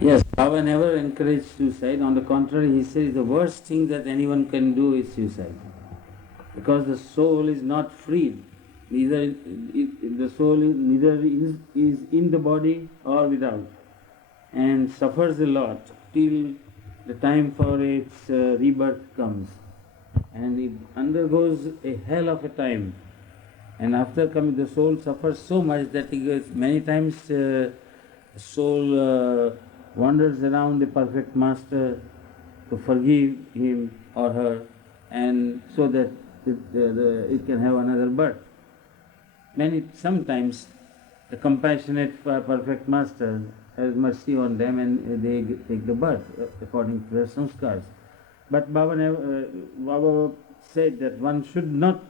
Yes, Baba never encouraged suicide. On the contrary, he says the worst thing that anyone can do is suicide. Because the soul is not freed. The soul is in the body or without, and suffers a lot till the time for its rebirth comes. And it undergoes a hell of a time. And after coming, the soul suffers so much that it gets, many times soul wanders around the perfect master to forgive him or her, and so that it can have another birth. Sometimes the compassionate perfect master has mercy on them and they take the birth according to their samskars. But Baba said that one should not,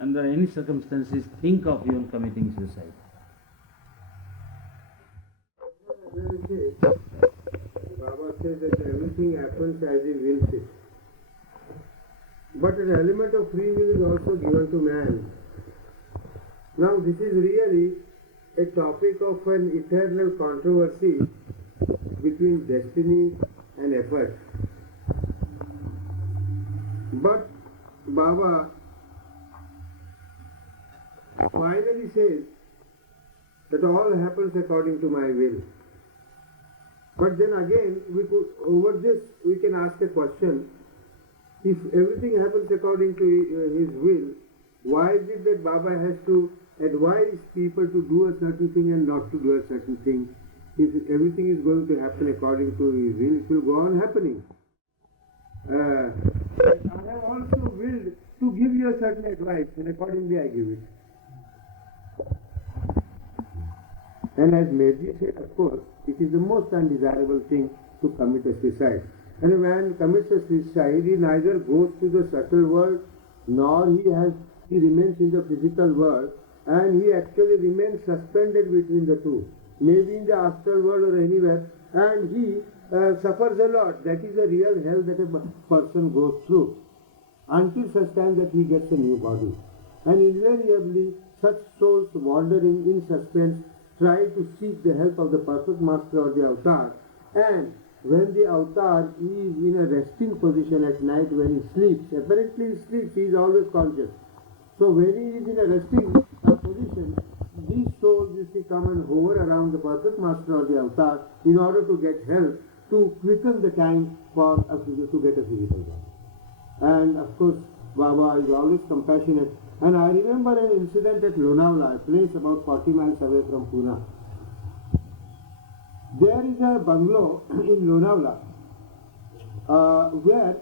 under any circumstances, think of even committing suicide. Baba says that everything happens as he wills it. But an element of free will is also given to man. Now this is really a topic of an eternal controversy between destiny and effort. But Baba finally says that all happens according to my will. But then again, over this we can ask a question: if everything happens according to his will, why is it that Baba has to advise people to do a certain thing and not to do a certain thing? If everything is going to happen according to his will, it will go on happening. I have also willed to give you a certain advice, and accordingly I give it. And as Meherjee said, of course, it is the most undesirable thing to commit a suicide. And a man commits a suicide, he neither goes to the subtle world, nor he remains in the physical world, and he actually remains suspended between the two, maybe in the astral world or anywhere, and he suffers a lot. That is the real hell that a person goes through, until such time that he gets a new body. And invariably, such souls wandering in suspense try to seek the help of the perfect master or the avatar, and when the avatar is in a resting position at night when he sleeps, apparently he sleeps, he is always conscious. So when he is in a resting position, these souls you see come and hover around the perfect master or the avatar in order to get help to quicken the time for to get a physical body. And of course, Baba is always compassionate. And I remember an incident at Lonavala, a place about 40 miles away from Pune. There is a bungalow in Lonavala where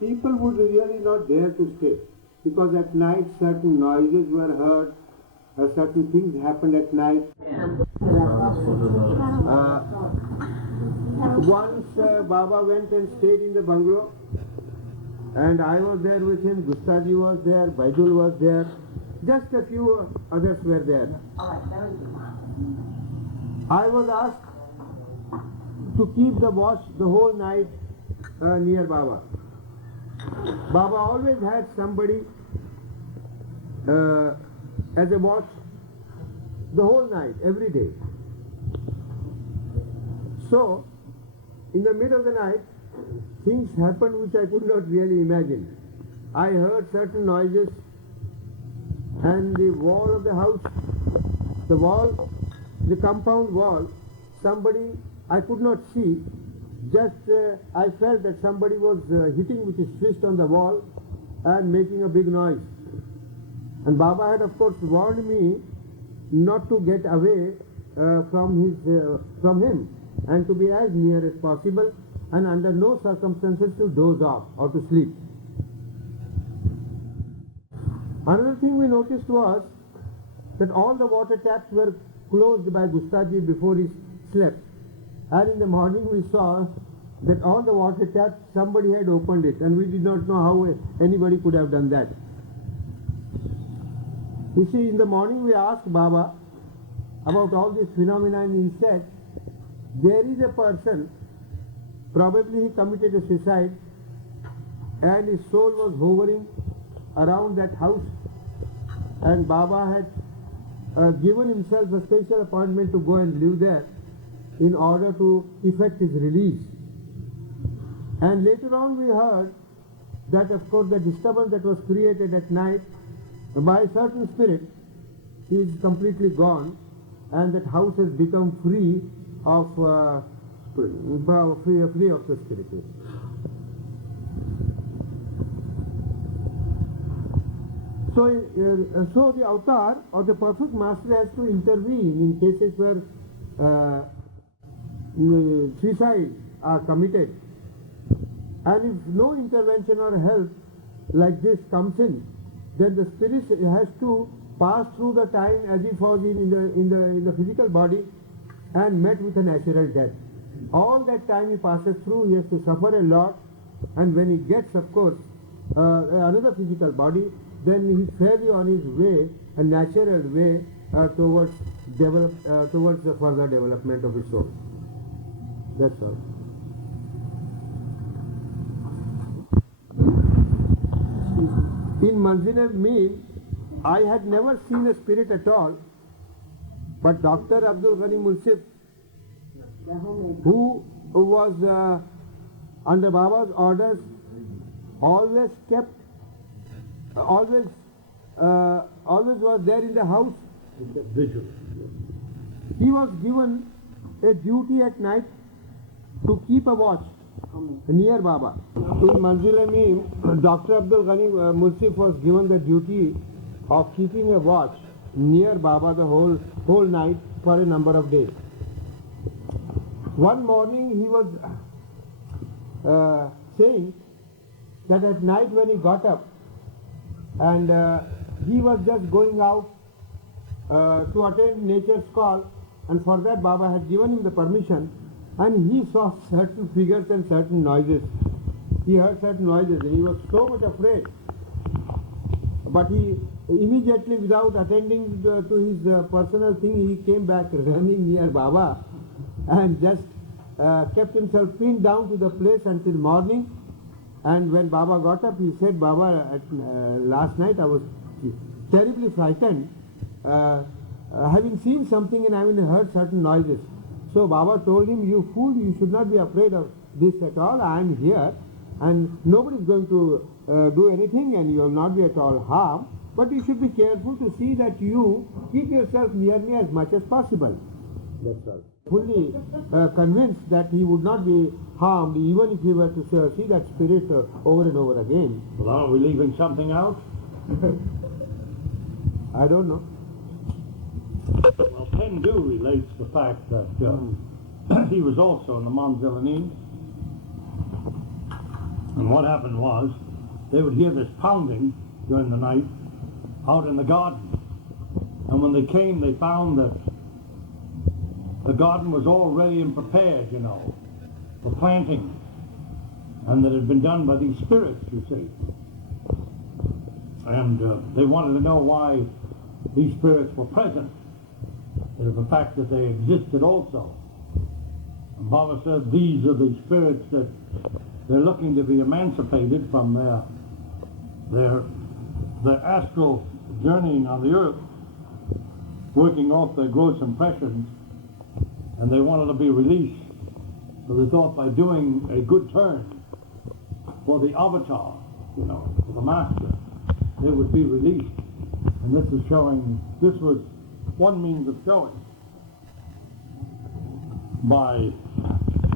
people would really not dare to stay, because at night certain noises were heard, certain things happened at night. Once Baba went and stayed in the bungalow, and I was there with him, Gustaji was there, Baidul was there, just a few others were there. I was asked to keep the watch the whole night near Baba. Baba always had somebody as a watch the whole night, every day. So, in the middle of the night, things happened which I could not really imagine. I heard certain noises, and the wall of the house, the compound wall, somebody I could not see, just I felt that somebody was hitting with his fist on the wall and making a big noise. And Baba had of course warned me not to get away from him, and to be as near as possible, and under no circumstances to doze off or to sleep. Another thing we noticed was that all the water taps were closed by Gustaji before he slept. And in the morning we saw that all the water taps, somebody had opened it, and we did not know how anybody could have done that. You see, in the morning we asked Baba about all this phenomena, and he said, there is a person, probably he committed a suicide, and his soul was hovering around that house, and Baba had given himself a special appointment to go and live there, in order to effect his release. And later on we heard that of course the disturbance that was created at night by a certain spirit is completely gone, and that house has become free of free of the spirit. So the avatar or the perfect master has to intervene in cases where suicide are committed, and if no intervention or help like this comes in, then the spirit has to pass through the time as if was in the physical body and met with a natural death. All that time he passes through, he has to suffer a lot, and when he gets, of course, another physical body, then he's fairly on his way, a natural way towards the further development of his soul. That's all. In Manzil Mean, I had never seen a spirit at all, but Dr. Abdul Ghani Mulsif, who was under Baba's orders, always was there in the house. He was given a duty at night to keep a watch near Baba. In Manzil-e-Meem, Dr. Abdul Ghani Mulsif was given the duty of keeping a watch near Baba the whole night for a number of days. One morning he was saying that at night when he got up and he was just going out to attend nature's call, and for that Baba had given him the permission, and he saw certain figures and certain noises. He heard certain noises and he was so much afraid. But he immediately, without attending to his personal thing, he came back running near Baba and just kept himself pinned down to the place until morning. And when Baba got up, he said, Baba, last night I was terribly frightened, having seen something and having heard certain noises. So Baba told him, you fool, you should not be afraid of this at all. I am here and nobody is going to do anything and you will not be at all harmed. But you should be careful to see that you keep yourself near me as much as possible. That's all. Fully convinced that he would not be harmed even if he were to see that spirit over and over again. Well, aren't we leaving something out? I don't know. Well, Pendu relates the fact that he was also in the Manzil-e-Meem, and what happened was they would hear this pounding during the night out in the garden, and when they came they found that the garden was all ready and prepared, you know, for planting, and that it had been done by these spirits, you see. And they wanted to know why these spirits were present, and the fact that they existed also. And Baba said these are the spirits that they're looking to be emancipated from their astral journeying on the earth, working off their gross impressions, and they wanted to be released. So they thought by doing a good turn for the avatar, you know, for the master, they would be released. And this is showing, this was one means of showing by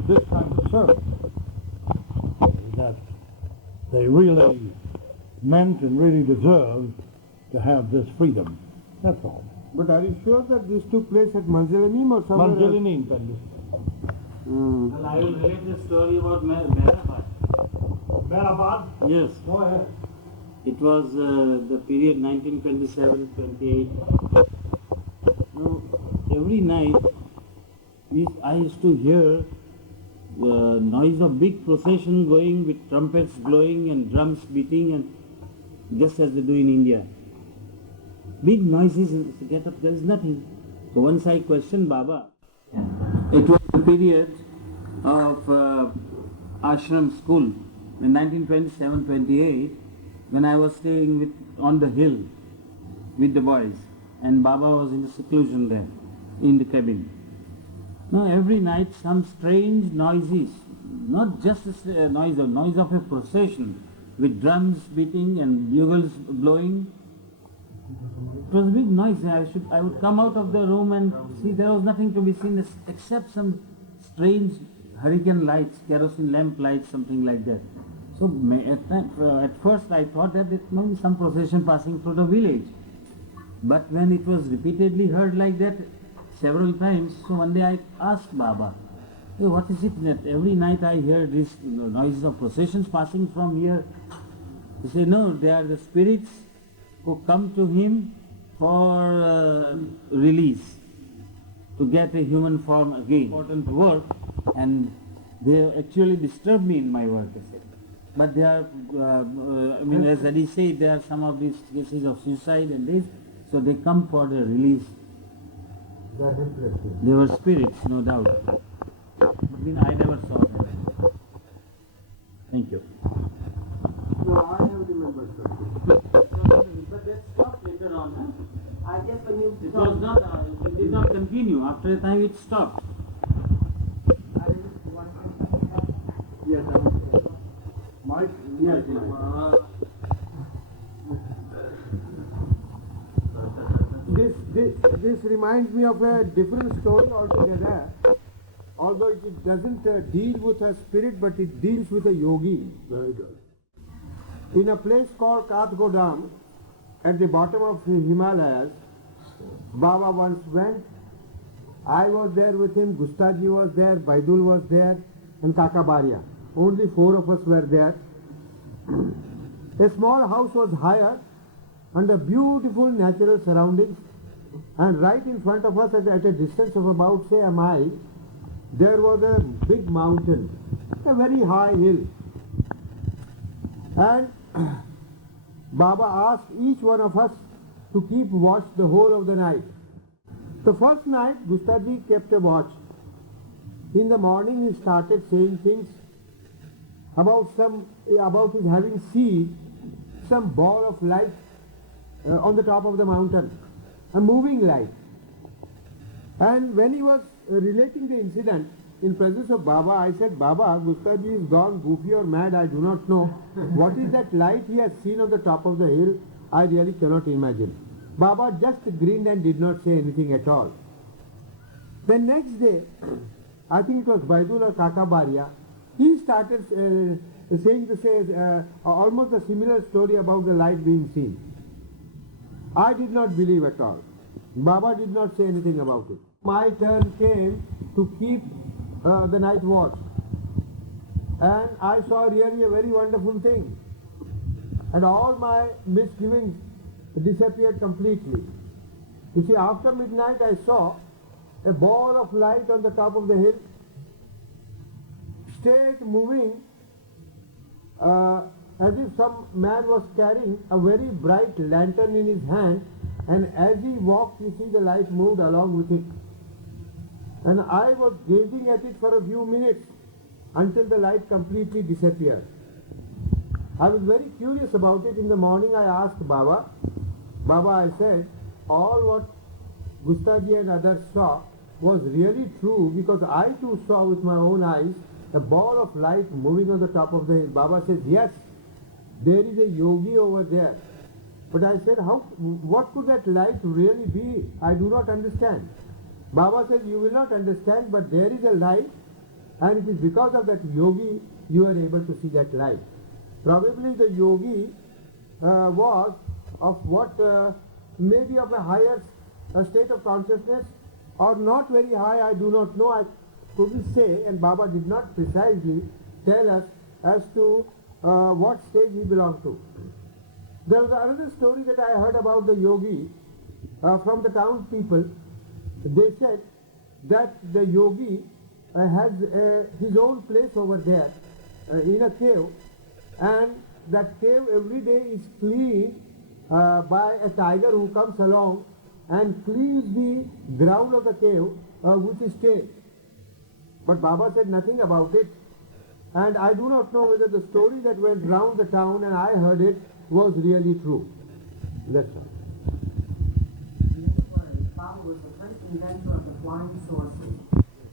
this kind of service that they really meant and really deserved to have this freedom. That's all. But are you sure that this took place at Manzil-e-Meem or somewhere else? Manzil-e-Meem, Pendu. Well, I will relate the story about Meherjee. Meherjee? Yes. Go ahead. It was the period 1927-28. Now, every night I used to hear the noise of big procession going with trumpets blowing and drums beating, and just as they do in India. Big noises, get up, there is nothing. So once I questioned Baba. It was the period of ashram school in 1927-28, when I was staying on the hill with the boys, and Baba was in the seclusion there, in the cabin. No, every night some strange noises, not just a noise of a procession with drums beating and bugles blowing. It was a big noise. I would come out of the room and see there was nothing to be seen except some strange hurricane lights, kerosene lamp lights, something like that. So at first I thought that it might be some procession passing through the village. But when it was repeatedly heard like that several times, so one day I asked Baba, "Hey, what is it that every night I hear these noises of processions passing from here?" He said, "No, they are the spirits who come to him for release, to get a human form again. Important work, and they actually disturb me in my work," I said. But they are, as Adi said, there are some of these cases of suicide and this, so they come for the release. They were spirits, no doubt. But I never saw them. Thank you. No, I have remembered something. But that stopped later on, huh? I guess when you It was not, it did not continue. After a time it stopped. Yes, Mike. Yes, Mike. This reminds me of a different story altogether. Although it doesn't deal with a spirit, but it deals with a yogi. Very good. In a place called Kathgodam, at the bottom of the Himalayas, Baba once went. I was there with him, Gustaji was there, Baidul was there, and Karkaria. Only 4 of us were there. A small house was hired under beautiful natural surroundings, and right in front of us at a distance of about, say, a mile, there was a big mountain, a very high hill. And Baba asked each one of us to keep watch the whole of the night. The first night, Gustaji kept a watch. In the morning, he started saying things about his having seen some ball of light on the top of the mountain, a moving light. And when he was relating the incident in presence of Baba, I said, "Baba, Gustaji is gone goofy or mad, I do not know. What is that light he has seen on the top of the hill? I really cannot imagine." Baba just grinned and did not say anything at all. The next day, I think it was Baidul or Karkaria, he started saying almost a similar story about the light being seen. I did not believe at all. Baba did not say anything about it. My turn came to keep the night watch, and I saw really a very wonderful thing, and all my misgivings disappeared completely. You see, after midnight I saw a ball of light on the top of the hill, straight moving, as if some man was carrying a very bright lantern in his hand, and as he walked, you see, the light moved along with it. And I was gazing at it for a few minutes until the light completely disappeared. I was very curious about it. In the morning I asked Baba, I said, all what Gustaji and others saw was really true, because I too saw with my own eyes a ball of light moving on the top of the hill. Baba says, yes, there is a yogi over there. But I said, what could that light really be? I do not understand. Baba says, you will not understand, but there is a light, and it is because of that yogi you are able to see that light. Probably the yogi was of what maybe of a higher state of consciousness, or not very high, I do not know, I couldn't say, and Baba did not precisely tell us as to what stage he belonged to. There was another story that I heard about the yogi from the town people. They said that the yogi has his own place over there in a cave, and that cave every day is cleaned by a tiger who comes along and cleans the ground of the cave with his tail. But Baba said nothing about it, and I do not know whether the story that went round the town and I heard it was really true. That's all. Baba was the first inventor of the flying saucer.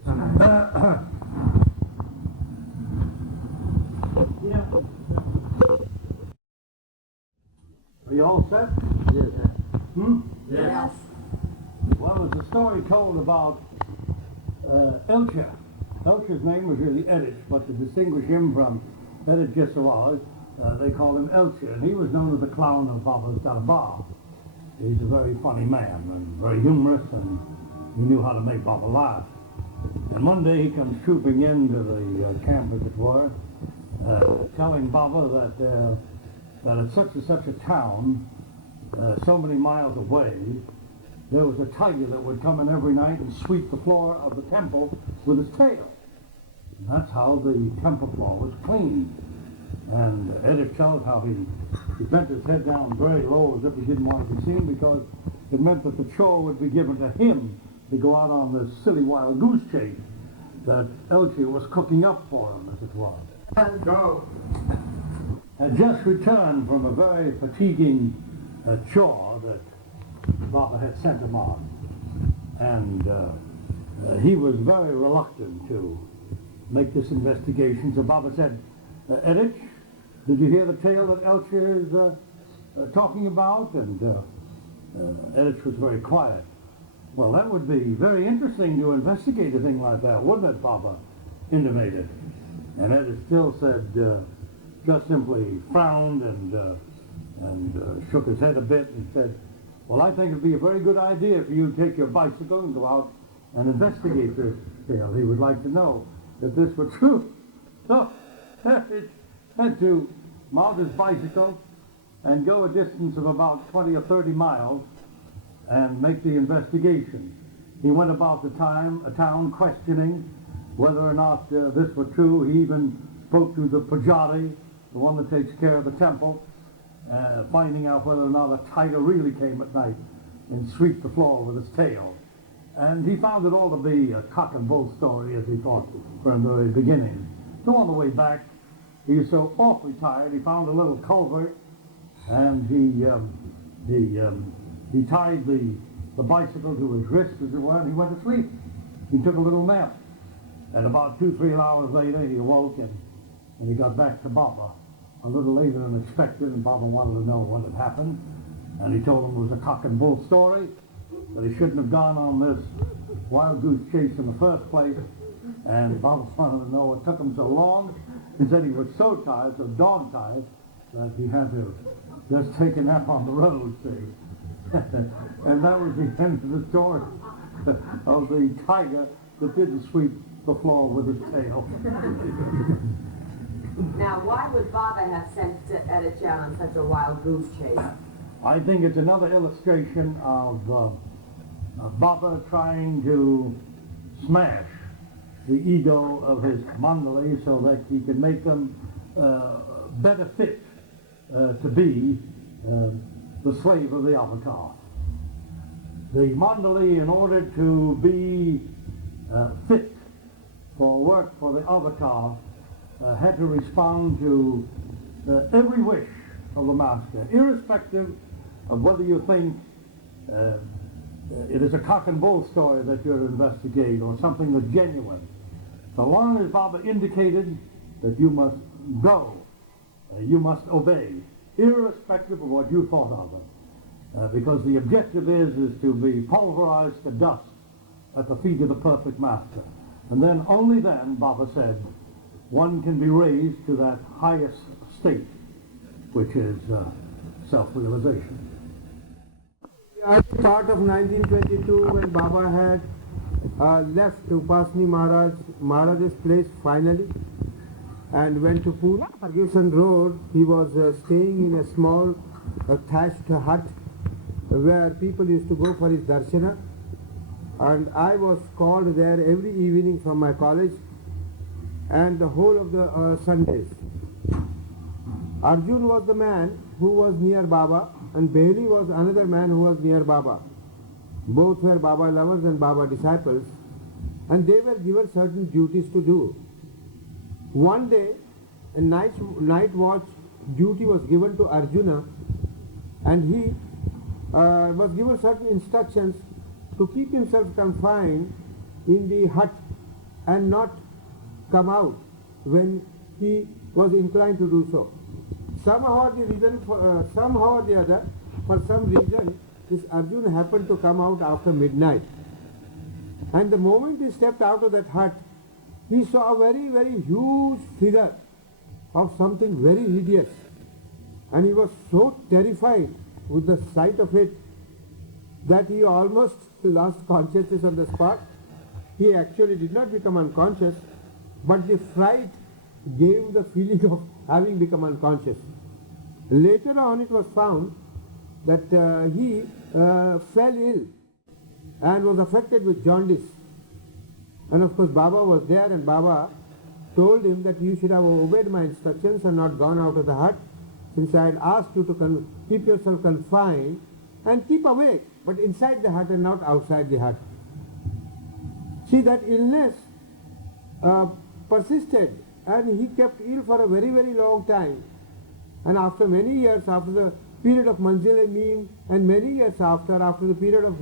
Are you all set? Yes. Hmm? Yes. Well, there's a story told about Elcher. Elcher's name was really Edith, but to distinguish him from Edith Gisawal, they called him Elcher, and he was known as the clown of Baba's Darbar. He's a very funny man and very humorous, and he knew how to make Baba laugh. And one day he comes trooping into the camp, as it were, telling Baba that at such and such a town, so many miles away, there was a tiger that would come in every night and sweep the floor of the temple with his tail. And that's how the temple floor was cleaned. And Edith tells how he bent his head down very low as if he didn't want to be seen, because it meant that the chore would be given to him to go out on this silly wild goose chase that Elche was cooking up for him, as it were. Go. Had just returned from a very fatiguing chore that Baba had sent him on, and he was very reluctant to make this investigation. So Baba said, Edith, did you hear the tale that Elcher is talking about? And Edith was very quiet. Well, that would be very interesting to investigate a thing like that, wouldn't it, Baba intimated. And Edith still said, just simply frowned and shook his head a bit and said, well, I think it would be a very good idea for you to take your bicycle and go out and investigate this tale. He would like to know if this were true. So Edith had to mount his bicycle and go a distance of about 20 or 30 miles and make the investigation. He went about a town questioning whether or not this were true. He even spoke to the Pujari, the one that takes care of the temple, finding out whether or not a tiger really came at night and swept the floor with his tail. And he found it all to be a cock and bull story, as he thought from the very beginning. So on the way back, he was so awfully tired, he found a little culvert, and he tied the bicycle to his wrist, as it were, and he went to sleep. He took a little nap. And about 2-3 hours later, he awoke and he got back to Baba a little later than expected, and Baba wanted to know what had happened. And he told him it was a cock and bull story, that he shouldn't have gone on this wild goose chase in the first place. And Baba wanted to know what took him so long. He said he was so tired, so dog-tired, that he had to just take a nap on the road, see. And that was the end of the story of the tiger that didn't sweep the floor with his tail. Now, why would Baba have sent Edith on such a wild goose chase? I think it's another illustration of Baba trying to smash the ego of his Mandali so that he can make them better fit to be the slave of the avatar. The Mandali, in order to be fit for work for the avatar, had to respond to every wish of the master, irrespective of whether you think it is a cock and bull story that you're to investigate or something that's genuine. So long as Baba indicated that you must go, you must obey, irrespective of what you thought of it. Because the objective is to be pulverized to dust at the feet of the perfect master. And then, only then, Baba said, one can be raised to that highest state, which is self-realization. Part of 1922, when Baba had left Upasni Maharaj's place finally and went to Pune, Ferguson Road, he was staying in a small thatched hut where people used to go for his darshana, and I was called there every evening from my college and the whole of the Sundays. Arjun was the man who was near Baba, and Behli was another man who was near Baba. Both were Baba lovers and Baba disciples, and they were given certain duties to do. One day, a night watch duty was given to Arjuna, and he was given certain instructions to keep himself confined in the hut and not come out when he was inclined to do so. Somehow or the other, for some reason, this Arjuna happened to come out after midnight. And the moment he stepped out of that hut, he saw a very, very huge figure of something very hideous. And he was so terrified with the sight of it that he almost lost consciousness on the spot. He actually did not become unconscious, but the fright gave the feeling of having become unconscious. Later on it was found that he fell ill and was affected with jaundice. And of course Baba was there, and Baba told him that you should have obeyed my instructions and not gone out of the hut, since I had asked you to keep yourself confined and keep awake, but inside the hut and not outside the hut. See, that illness persisted, and he kept ill for a very, very long time. And after many years, after the period of Manzil-e-Meem, and many years after the period of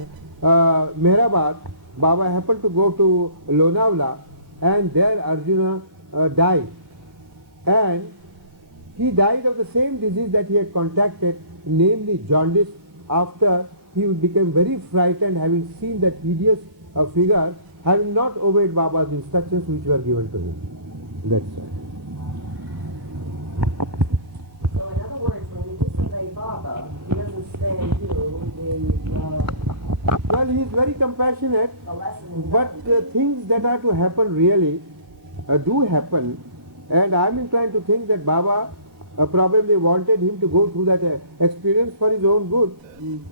Meherabad, Baba happened to go to Lonavala, and there Arjuna died. And he died of the same disease that he had contracted, namely jaundice, after he became very frightened, having seen that hideous figure, having not obeyed Baba's instructions which were given to him. That's it. So in other words, when you disobey Baba, he doesn't stand you Well, he is very compassionate, the lesson. but things that are to happen really do happen, and I am inclined to think that Baba probably wanted him to go through that experience for his own good,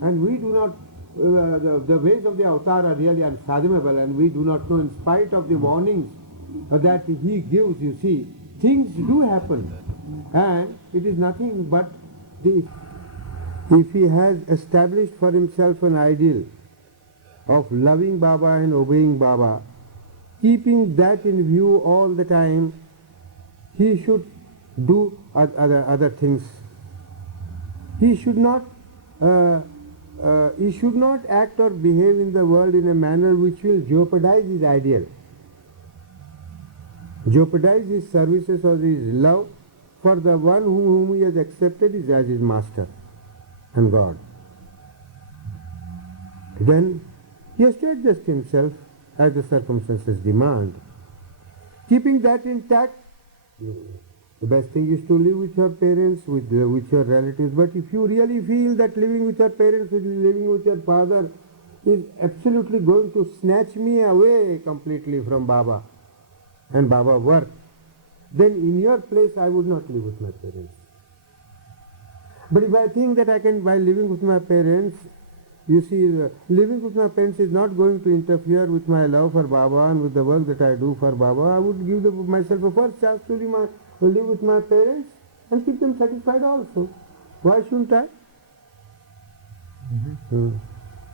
and we do not, the ways of the avatar are really unfathomable, and we do not know, in spite of the warnings that he gives, you see, things do happen, and it is nothing but if he has established for himself an ideal of loving Baba and obeying Baba, keeping that in view all the time, he should do other things. He should not act or behave in the world in a manner which will jeopardize his ideal, jeopardize his services or his love for the one whom he has accepted as his master and God. Then he has to adjust himself as the circumstances demand. Keeping that intact, the best thing is to live with your parents, with your relatives. But if you really feel that living with your parents, living with your father is absolutely going to snatch me away completely from Baba and Baba work, then in your place I would not live with my parents. But if I think that I can, by living with my parents, you see, living with my parents is not going to interfere with my love for Baba and with the work that I do for Baba, I would give myself a first chance to live with my parents and keep them satisfied also. Why shouldn't I?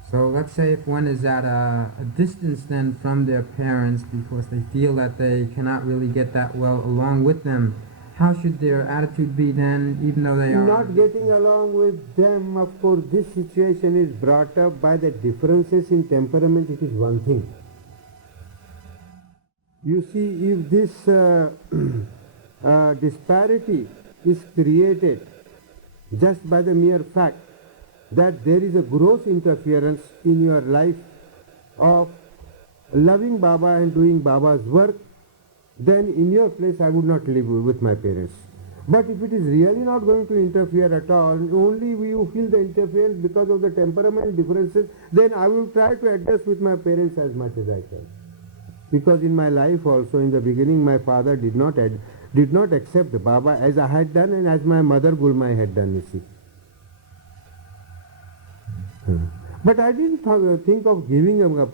So let's say if one is at a distance then from their parents because they feel that they cannot really get that well along with them, how should their attitude be then, even though they are... Not getting along with them, of course, this situation is brought up by the differences in temperament. It is one thing. You see, if this disparity is created just by the mere fact that there is a gross interference in your life of loving Baba and doing Baba's work, then in your place I would not live with my parents. But if it is really not going to interfere at all, only you feel the interference because of the temperamental differences, then I will try to adjust with my parents as much as I can. Because in my life also, in the beginning, my father did not accept Baba as I had done and as my mother Gulmai had done, you see. But I didn't think of giving him up.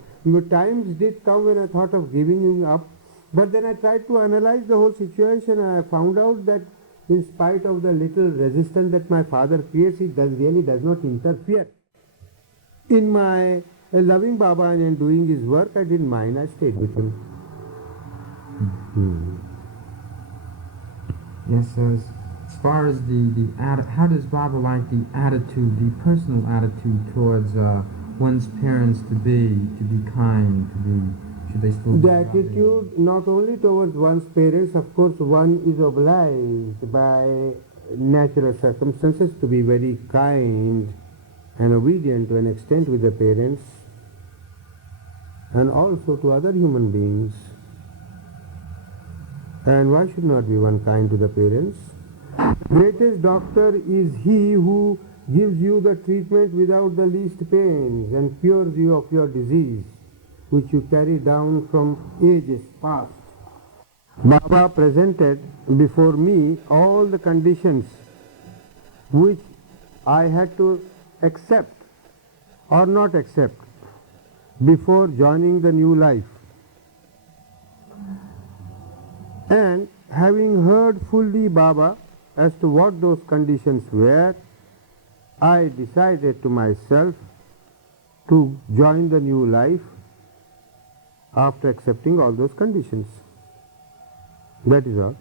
Times did come when I thought of giving him up, but then I tried to analyze the whole situation and I found out that in spite of the little resistance that my father creates, it really does not interfere in my loving Baba and doing his work. I didn't mind, I stayed with him. Yes, so as far as how does Baba like the attitude, the personal attitude towards one's parents to be kind, to be Should they still The be loving? attitude not only towards one's parents, of course one is obliged by natural circumstances to be very kind and obedient to an extent with the parents and also to other human beings. And why should not be one kind to the parents? Greatest doctor is he who gives you the treatment without the least pains and cures you of your disease, which you carry down from ages past. Baba presented before me all the conditions which I had to accept or not accept before joining the new life. And having heard fully Baba as to what those conditions were, I decided to myself to join the new life after accepting all those conditions. That is all.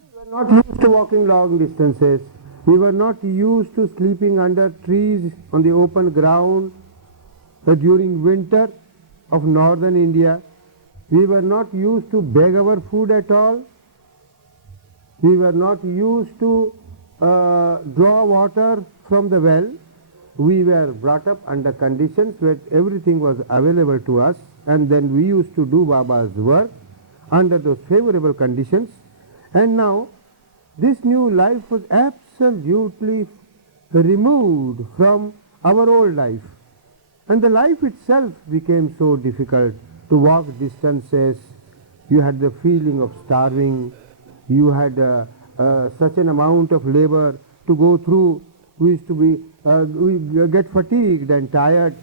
We were not used to walking long distances. We were not used to sleeping under trees on the open ground during winter of northern India. We were not used to beg our food at all. We were not used to draw water from the well. We were brought up under conditions where everything was available to us, and then we used to do Baba's work under those favorable conditions. And now this new life was absolutely removed from our old life. And the life itself became so difficult to walk distances. You had the feeling of starving. You had such an amount of labor to go through. We used to be, we get fatigued and tired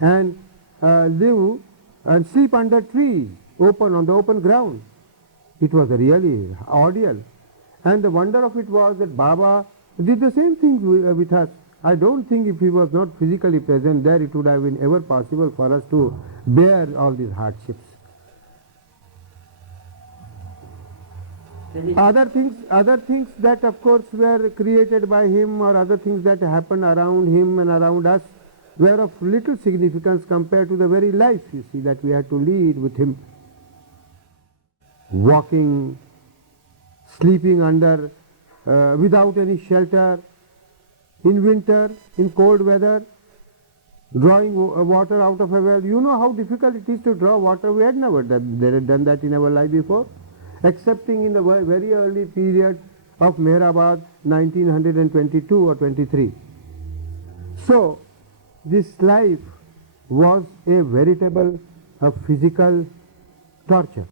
and live and sleep under trees, on the open ground. It was really ordeal. And the wonder of it was that Baba did the same thing with us. I don't think if he was not physically present there, it would have been ever possible for us to bear all these hardships. Other things that of course were created by him, or other things that happened around him and around us, were of little significance compared to the very life, you see, that we had to lead with him. Walking, sleeping under, without any shelter, in winter, in cold weather, drawing water out of a well. You know how difficult it is to draw water. We had never done that in our life before, excepting in the very early period of Meherabad, 1922 or 23. So, this life was a veritable physical torture.